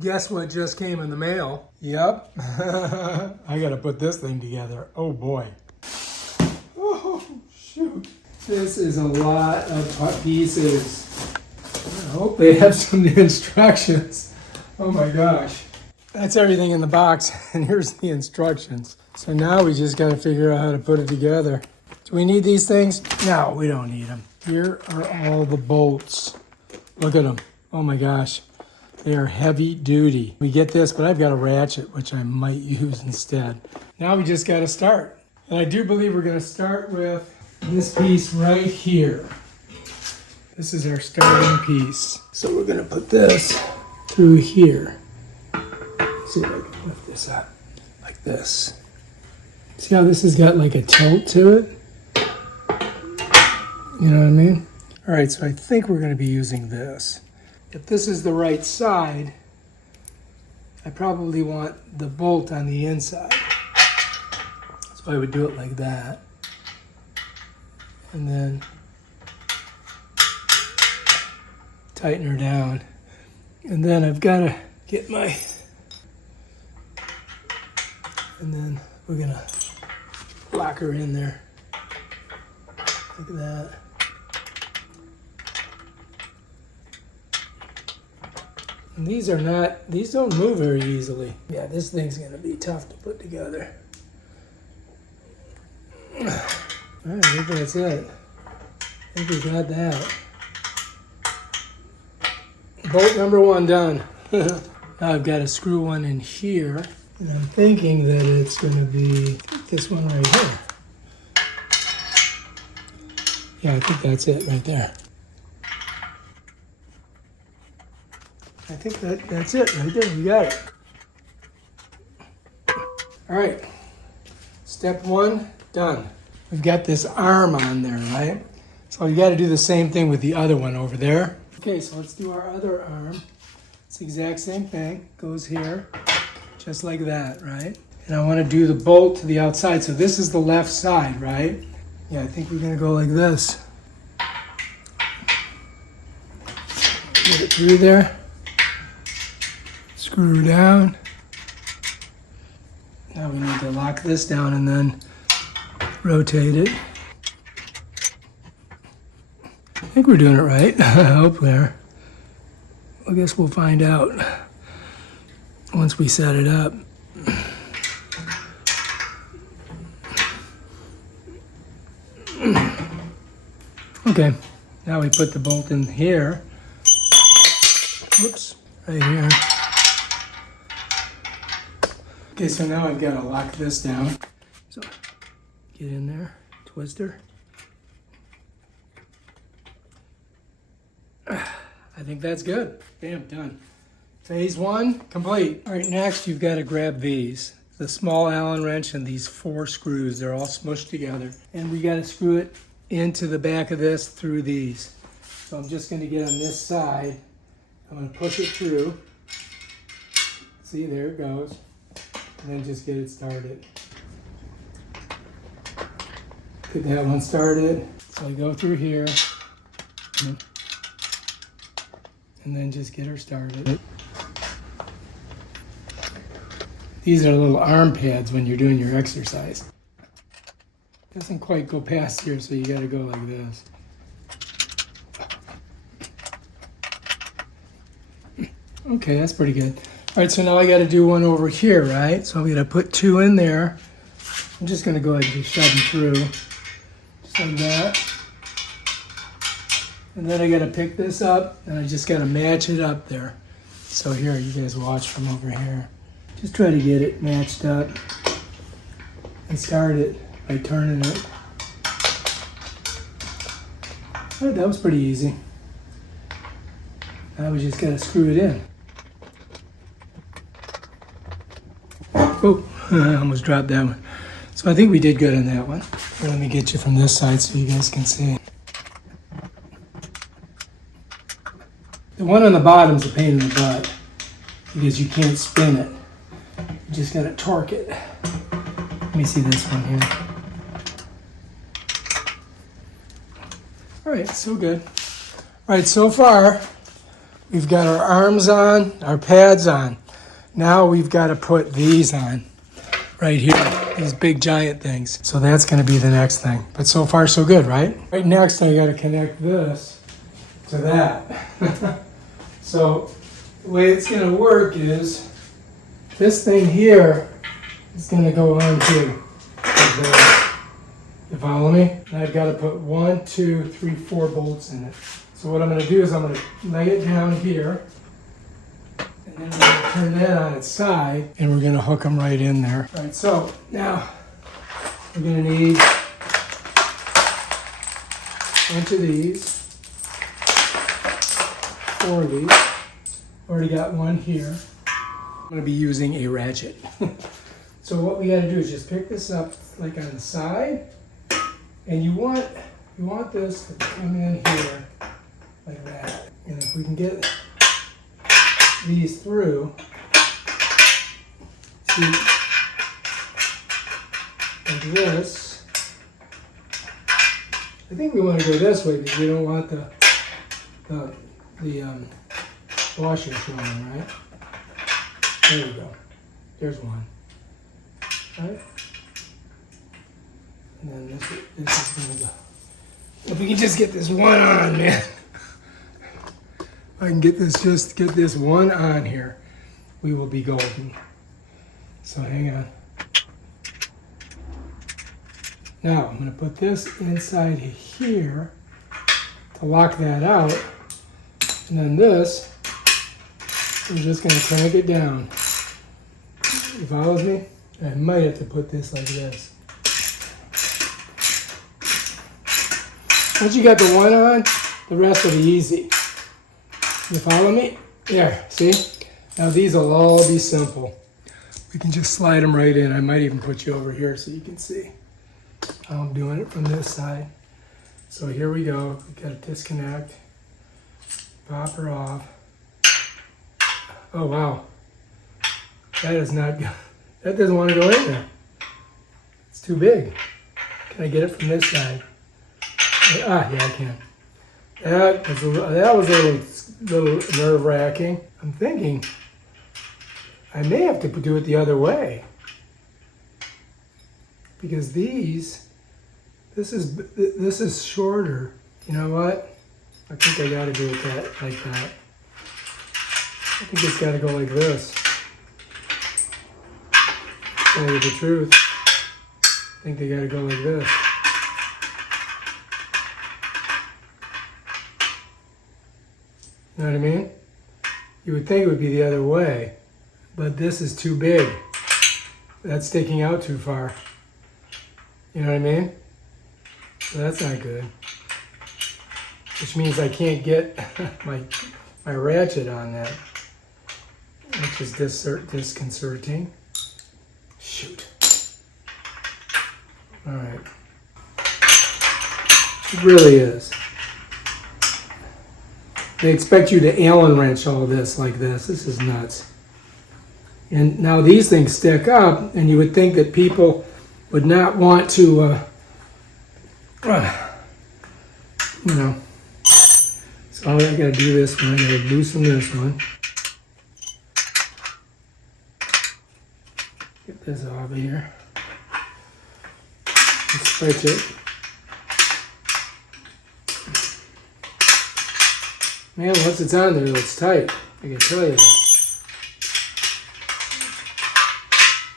Guess what just came in the mail? Yep. I gotta put this thing together. Oh boy. Oh, shoot. This is a lot of pieces. I hope they have some instructions. Oh my gosh. That's everything in the box, and here's the instructions. So now we just gotta figure out how to put it together. Do we need these things? No, we don't need them. Here are all the bolts. Look at them. Oh my gosh. They are heavy duty. We get this, but I've got a ratchet, which I might use instead. Now we just gotta start. And I do believe we're gonna start with this piece right here. This is our starting piece. So we're gonna put this through here. See if I can lift this up like this. See how this has got like a tilt to it? You know what I mean? All right, so I think we're gonna be using this. If this is the right side, I probably want the bolt on the inside. So I would do it like that. And then tighten her down. And then I've got to get my, and then we're going to lock her in there like that. And these don't move very easily. Yeah, this thing's going to be tough to put together. All right, I think that's it. I think we got that. Bolt number 1 done. Now I've got to screw one in here. And I'm thinking that it's going to be this one right here. Yeah, I think that's it right there. I think that's it right there. You got it. All right. Step 1, done. We've got this arm on there, right? So you got to do the same thing with the other one over there. Okay, so let's do our other arm. It's the exact same thing. Goes here, just like that, right? And I want to do the bolt to the outside. So this is the left side, right? Yeah, I think we're going to go like this. Get it through there. Screw down. Now we need to lock this down and then rotate it. I think we're doing it right. I hope we are. I guess we'll find out once we set it up. Okay, now we put the bolt in here. Whoops, right here. Okay, so now I've got to lock this down. So get in there, twist her. I think that's good. Bam, done. Phase 1 complete. All right, next you've got to grab these. The small Allen wrench and these 4 screws. They're all smushed together. And we got to screw it into the back of this through these. So I'm just going to get on this side. I'm going to push it through. See, there it goes. And then just get it started. Get that one started. So I go through here. And then just get her started. These are little arm pads when you're doing your exercise. Doesn't quite go past here, so you got to go like this. Okay, that's pretty good. All right, so now I got to do one over here, right? So I'm going to put 2 in there. I'm just going to go ahead and just shove them through. Just like that. And then I got to pick this up, and I just got to match it up there. So here, you guys watch from over here. Just try to get it matched up and start it by turning it. All right, that was pretty easy. Now we just got to screw it in. Oh, I almost dropped that one. So I think we did good on that one. Let me get you from this side so you guys can see. The one on the bottom is a pain in the butt because you can't spin it. You just got to torque it. Let me see this one here. All right, so good. All right, so far We've got our arms on, our pads on. Now we've got to put these on right here, these big giant things. So that's going to be the next thing. But so far so good, right? Right next I got to connect this to that. So the way it's going to work is this thing here is going to go on too. Like this. You follow me? And I've got to put 1, 2, 3, 4 bolts in it. So what I'm going to do is I'm going to lay it down here. And then we're going to turn that on its side. And we're going to hook them right in there. All right, so now we're going to need a bunch of these. 4 of these. Already got one here. I'm going to be using a ratchet. So what we got to do is just pick this up like on the side. And you want this to come in here like that. And if we can get these through, see, like this. I think we want to go this way because we don't want the washer showing, right? There we go. There's one. Right? And then this is going to go. If we can just get this one on, man. If I can get this one on here, we will be golden. So hang on. Now I'm going to put this inside here to lock that out. And then this, we're just going to crank it down. You follow me? I might have to put this like this. Once you got the one on, the rest will be easy. You follow me? There, see? Now these will all be simple. We can just slide them right in. I might even put you over here so you can see how I'm doing it from this side. So here we go. We got to disconnect. Pop her off. Oh wow. That is not good. That doesn't want to go in there. It's too big. Can I get it from this side? Ah, yeah, I can. That was a little nerve-wracking. I'm thinking I may have to do it the other way because this is shorter. You know what? I think I got to do it like that. I think it's got to go like this. To tell you the truth, I think they got to go like this. You know what I mean? You would think it would be the other way, but this is too big. That's sticking out too far. You know what I mean? So that's not good. Which means I can't get my ratchet on that, which is disconcerting. Shoot. All right. It really is. They expect you to Allen wrench all this like this. This is nuts. And now these things stick up, and you would think that people would not want to, you know. So I gotta do this one. I gotta loosen this one. Get this off of here. And stretch it. Man, once it's on there, it's tight. I can tell you that.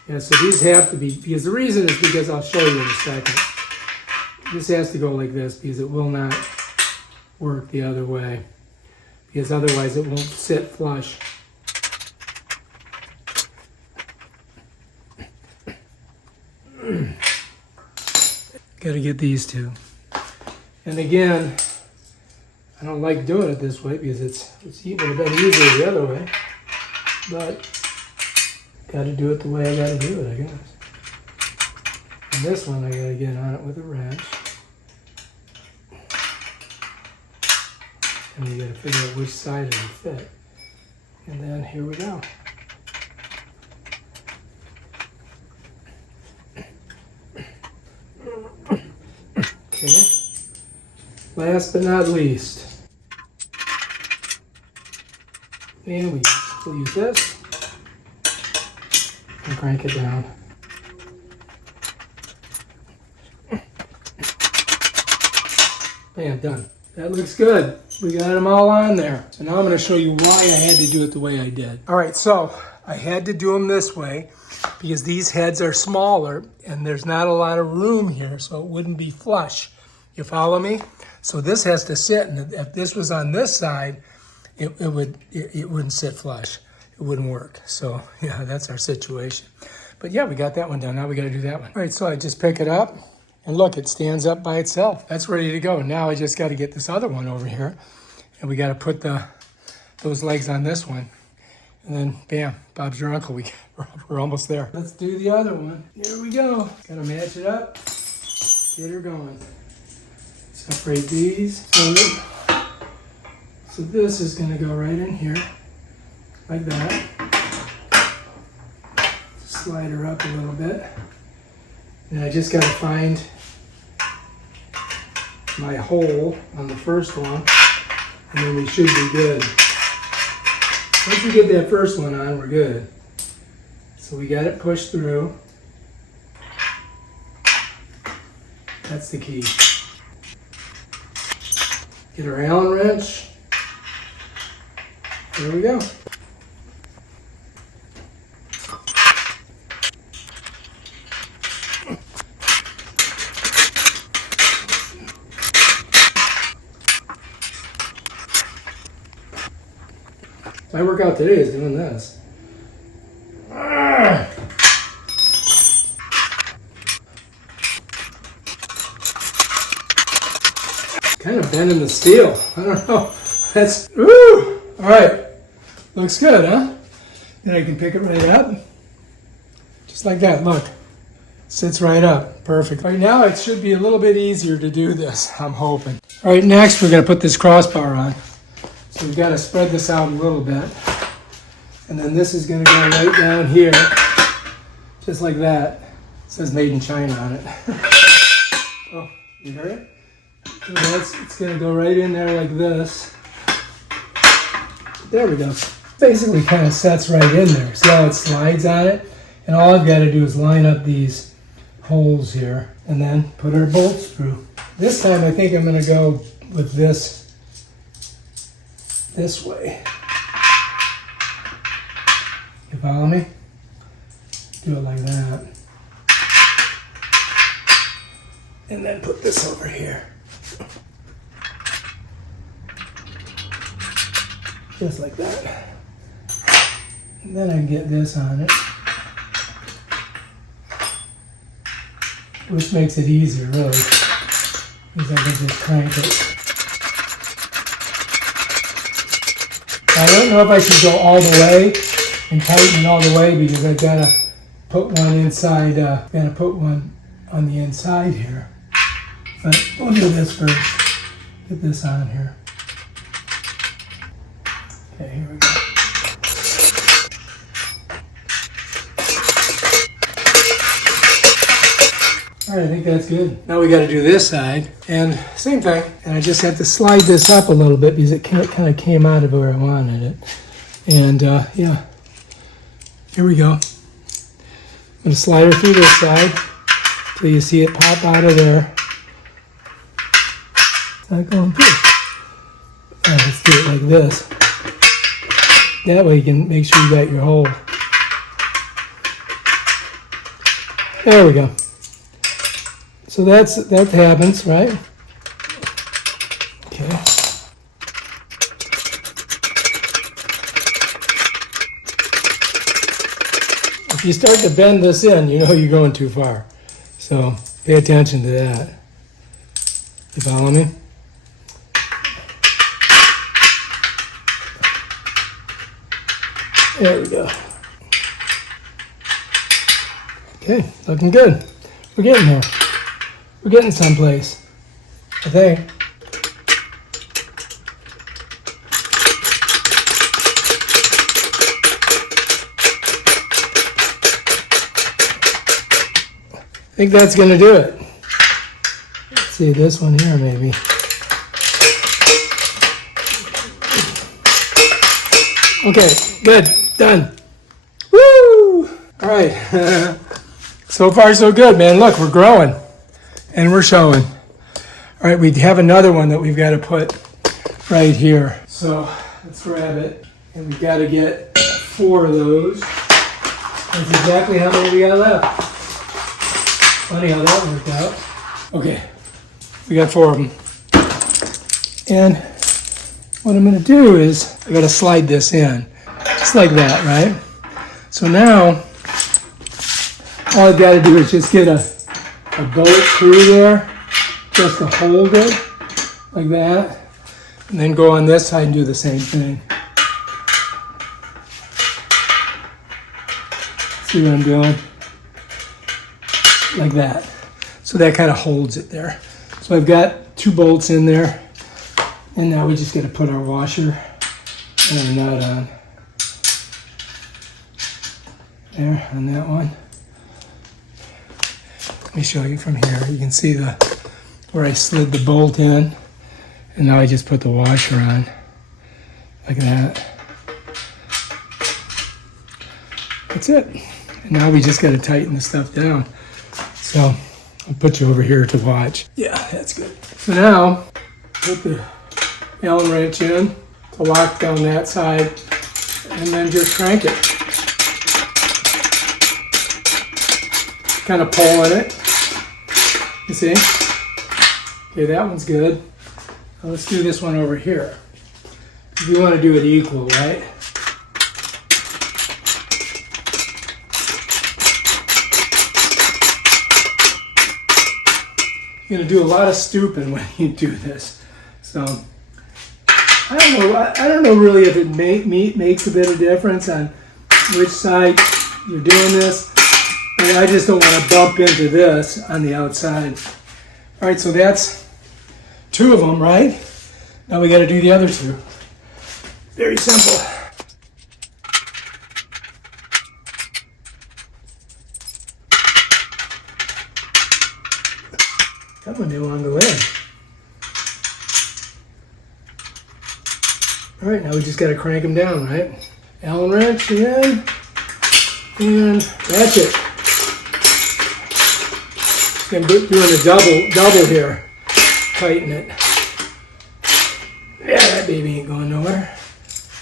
Yeah, so these have to be, because the reason is because I'll show you in a second. This has to go like this because it will not work the other way. Because otherwise it won't sit flush. Got to get these two. And again, I don't like doing it this way because it's even been easier the other way, but got to do it the way I got to do it, I guess. And this one I got to get on it with a wrench, and you got to figure out which side it'll fit. And then here we go. Okay. Last but not least. And we'll use this and crank it down. Bam, done. That looks good. We got them all on there. So now I'm going to show you why I had to do it the way I did. All right, so I had to do them this way because these heads are smaller and there's not a lot of room here, so it wouldn't be flush. You follow me? So this has to sit, and if this was on this side, it wouldn't sit flush. It wouldn't work. So yeah, that's our situation. But yeah, we got that one done. Now we got to do that one. All right, so I just pick it up, and look, it stands up by itself. That's ready to go. Now I just got to get this other one over here, and we got to put those legs on this one, and then bam, Bob's your uncle. We're almost there. Let's do the other one. Here we go. Got to match it up. Get her going. Separate these. So this is going to go right in here, like that. Slide her up a little bit. And I just got to find my hole on the first one, and then we should be good. Once we get that first one on, we're good. So we got it pushed through. That's the key. Get our Allen wrench. There we go. My workout today is doing this. Kind of bending the steel. I don't know. That's, woo! All right. Looks good, huh? Then I can pick it right up. Just like that, look. Sits right up. Perfect. Right now it should be a little bit easier to do this, I'm hoping. All right, next we're gonna put this crossbar on. So we've got to spread this out a little bit. And then this is going to go right down here, just like that. It says Made in China on it. Oh, you hear it? So it's going to go right in there like this. There we go. Basically kind of sets right in there. See how it slides on it? And all I've got to do is line up these holes here and then put our bolts through. This time I think I'm going to go with this way. You follow me? Do it like that. And then put this over here. Just like that. And then I can get this on it. Which makes it easier, really. Because I can just crank it. I don't know if I should go all the way and tighten it all the way because I've got to put one inside, got to put one on the inside here. But we'll do this first. Get this on here. Okay, here we go. All right, I think that's good. Now we got to do this side, and same thing. And I just have to slide this up a little bit because it kind of came out of where I wanted it. And yeah, here we go. I'm going to slide her through this side till you see it pop out of there. It's not going through. All right, let's do it like this. That way you can make sure you got your hole. There we go. So that happens, right? Okay. If you start to bend this in, you know you're going too far. So pay attention to that. You follow me? There we go. Okay, looking good. We're getting there. We're getting someplace, I think. I think that's going to do it. Let's see, this one here maybe. Okay, good, done. Woo! All right, so far so good, man. Look, we're growing and we're showing. All right, we have another one that we've got to put right here. So let's grab it, and we've got to get 4 of those. That's exactly how many we got left. Funny how that worked out. Okay, we got 4 of them. And what I'm going to do is I got to slide this in, just like that, right? So now all I've got to do is just get a bolt through there, just to hold it, like that. And then go on this side and do the same thing. See what I'm doing? Like that. So that kind of holds it there. So I've got 2 bolts in there. And now we just got to put our washer and our nut on. There, on that one. Let me show you from here. You can see where I slid the bolt in. And now I just put the washer on. Like that. That's it. And now we just got to tighten the stuff down. So I'll put you over here to watch. Yeah, that's good. So now, put the Allen wrench in to lock down that side, and then just crank it. Kind of pulling it. You see? Okay, that one's good. Now let's do this one over here. You want to do it equal, right? You're going to do a lot of stooping when you do this. So I don't know really if it makes a bit of difference on which side you're doing this. But I just don't want to bump into this on the outside. All right, so that's 2 of them, right? Now we got to do the other 2. Very simple. That one didn't want to go in. All right, now we just got to crank them down, right? Allen wrench in, and that's it. I'm doing a double here. Tighten it. Yeah, that baby ain't going nowhere.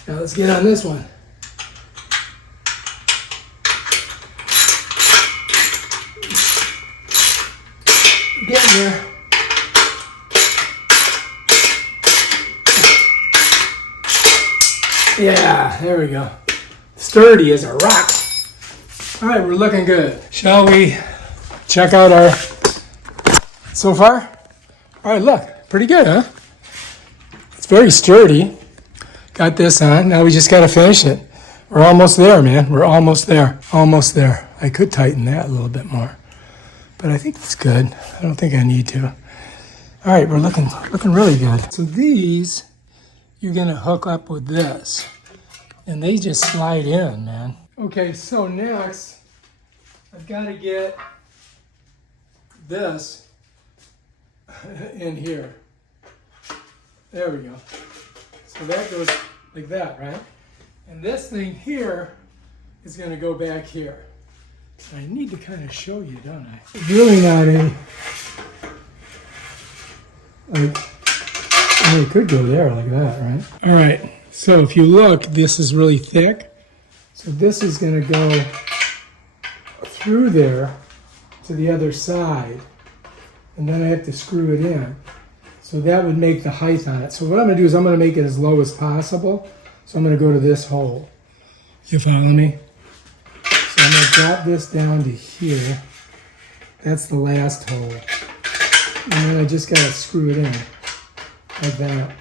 Now let's get on this one. Getting there. Yeah, there we go. Sturdy as a rock. All right, we're looking good. Shall we check out our so far? All right, look, pretty good, huh? It's very sturdy. Got this on. Now we just got to finish it. We're almost there, man. We're almost there. Almost there. I could tighten that a little bit more, but I think it's good. I don't think I need to. All right, we're looking really good. So these, you're gonna hook up with this, and they just slide in, man. Okay, so next, I've got to get this in here. There we go. So that goes like that, right? And this thing here is going to go back here. I need to kind of show you, don't I? It's really not in. It could go there like that, right? All right. So if you look, this is really thick. So this is going to go through there to the other side, and then I have to screw it in. So that would make the height on it. So what I'm going to do is I'm going to make it as low as possible. So I'm going to go to this hole. You follow me? So I'm going to drop this down to here. That's the last hole. And then I just got to screw it in like that.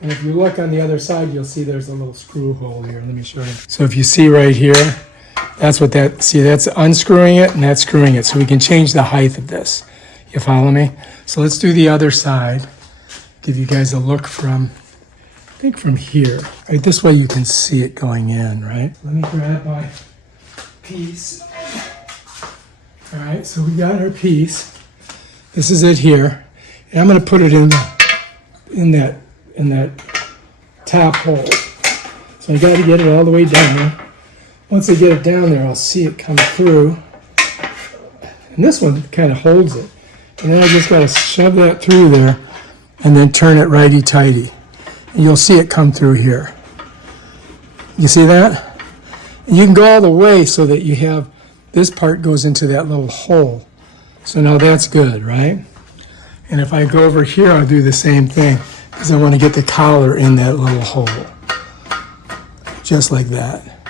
And if you look on the other side, you'll see there's a little screw hole here. Let me show you. So if you see right here, that's what that's unscrewing it and that's screwing it. So we can change the height of this. You follow me? So let's do the other side. Give you guys a look from, I think from here. Right, this way you can see it going in, right? Let me grab my piece. All right, so we got our piece. This is it here. And I'm gonna put it in that top hole. So I got to get it all the way down. Once I get it down there, I'll see it come through. And this one kind of holds it. And then I just got to shove that through there and then turn it righty-tighty. And you'll see it come through here. You see that? And you can go all the way so that you have, this part goes into that little hole. So now that's good, right? And if I go over here, I'll do the same thing because I want to get the collar in that little hole. Just like that.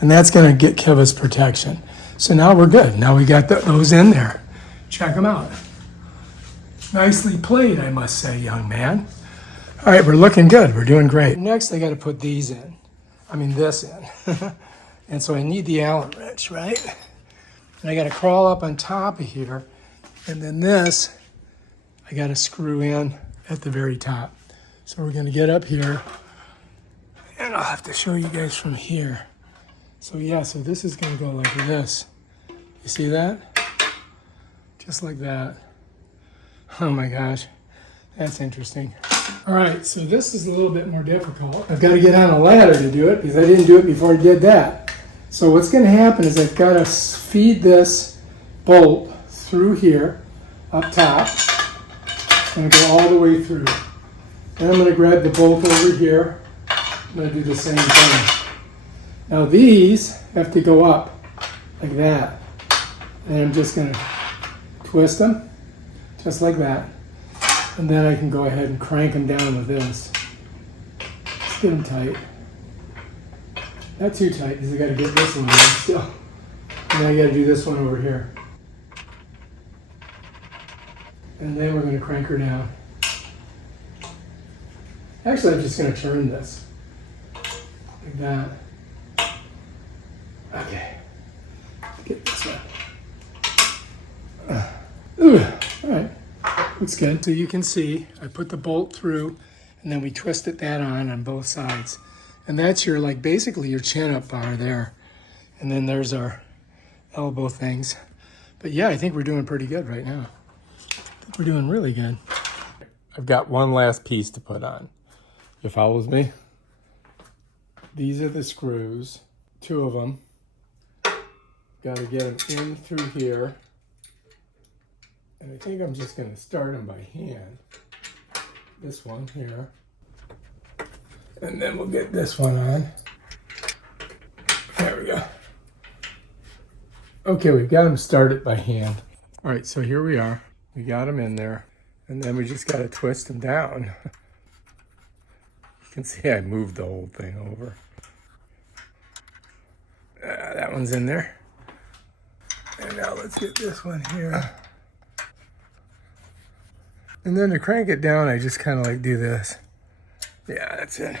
And that's going to give us protection. So now we're good. Now we got those in there. Check them out. Nicely played, I must say, young man. All right, we're looking good. We're doing great. Next, I got to put these in. I mean, this in. And so I need the Allen wrench, right? And I got to crawl up on top of here. And then this, I got to screw in at the very top. So we're going to get up here. And I'll have to show you guys from here. So yeah, so this is going to go like this. You see that? Just like that. Oh my gosh, that's interesting. All right, so this is a little bit more difficult. I've got to get on a ladder to do it because I didn't do it before I did that. So what's going to happen is I've got to feed this bolt through here, up top. It's going to go all the way through. Then I'm going to grab the bolt over here. I'm going to do the same thing. Now these have to go up like that. And I'm just going to twist them, just like that. And then I can go ahead and crank them down with this. Just get them tight. Not too tight because I got to get this one in still. And then I got to do this one over here. And then we're going to crank her down. Actually, I'm just going to turn this. Like that. Okay. Get this one. All right. Looks good. So you can see I put the bolt through and then we twisted that on both sides. And that's your, like, basically your chin-up bar there. And then there's our elbow things. But yeah, I think we're doing pretty good right now. I think we're doing really good. I've got one last piece to put on. You follows me? These are the screws, 2 of them. Got to get them in through here. And I think I'm just going to start them by hand. This one here. And then we'll get this one on. There we go. Okay, we've got them started by hand. All right, so here we are. We got them in there. And then we just got to twist them down. You can see I moved the whole thing over. That one's in there. And now let's get this one here. And then to crank it down, I just kind of like do this. Yeah, that's it.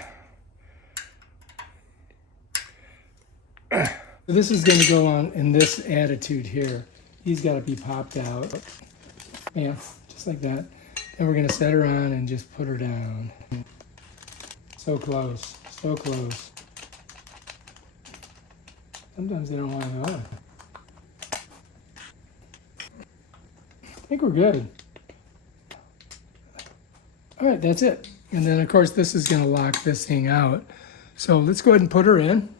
This is going to go on in this attitude here. These got to be popped out. Yeah, just like that. Then we're going to set her on and just put her down. So close, so close. Sometimes they don't want to go on. I think we're good. All right, that's it. And then, of course, this is going to lock this thing out. So let's go ahead and put her in.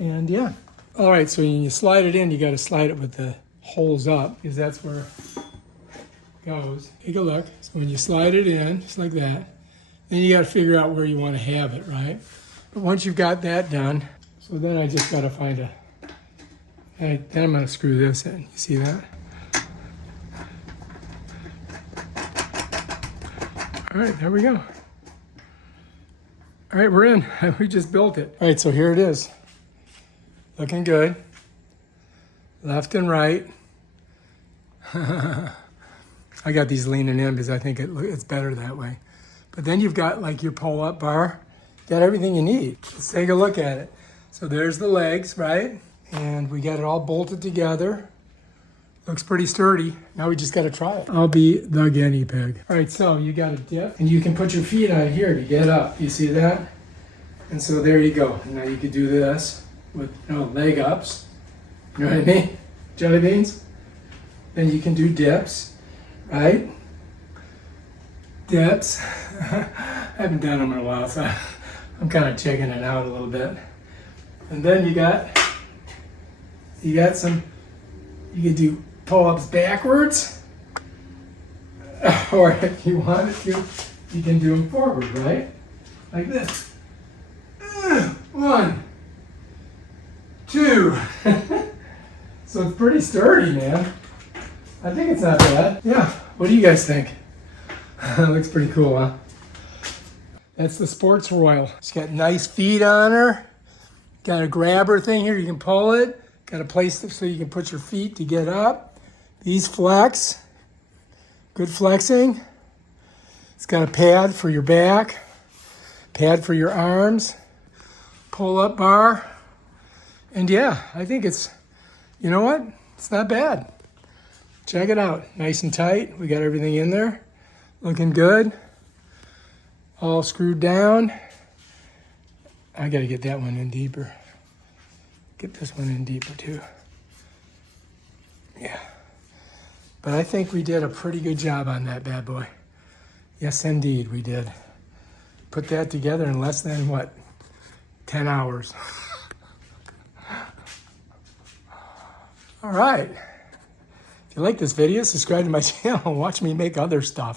And, yeah. All right, so when you slide it in, you got to slide it with the holes up because that's where it goes. Take a look. So when you slide it in, just like that, then you got to figure out where you want to have it, right? But once you've got that done, so then I just got to find a, then I'm going to screw this in. You see that? All right, there we go. All right, we're in. We just built it. All right, so here it is. Looking good. Left and right. I got these leaning in because I think it's better that way. But then you've got like your pull-up bar. Got everything you need. Let's take a look at it. So there's the legs, right? And we got it all bolted together. Looks pretty sturdy. Now we just got to try it. I'll be the guinea pig. All right, so you got a dip, and you can put your feet on here to get up. You see that? And so there you go. And now you could do this with leg ups. You know what I mean? Jelly beans. Then you can do dips, right? Dips. I haven't done them in a while, so I'm kind of checking it out a little bit. And then you got some, you can do pull-ups backwards, or if you wanted to, you can do them forward, right? Like this. 1, 2. So it's pretty sturdy, man. I think it's not bad. Yeah, what do you guys think? Looks pretty cool, huh? That's the Sports Royal. She's got nice feet on her. Got a grabber thing here, you can pull it. Got a place so you can put your feet to get up. These flex. Good flexing. It's got a pad for your back. Pad for your arms. Pull-up bar. And yeah, I think it's, you know what? It's not bad. Check it out. Nice and tight. We got everything in there. Looking good. All screwed down. I got to get that one in deeper. Get this one in deeper too. Yeah. But I think we did a pretty good job on that bad boy. Yes, indeed, we did. Put that together in less than, what, 10 hours. All right. If you like this video, subscribe to my channel and watch me make other stuff.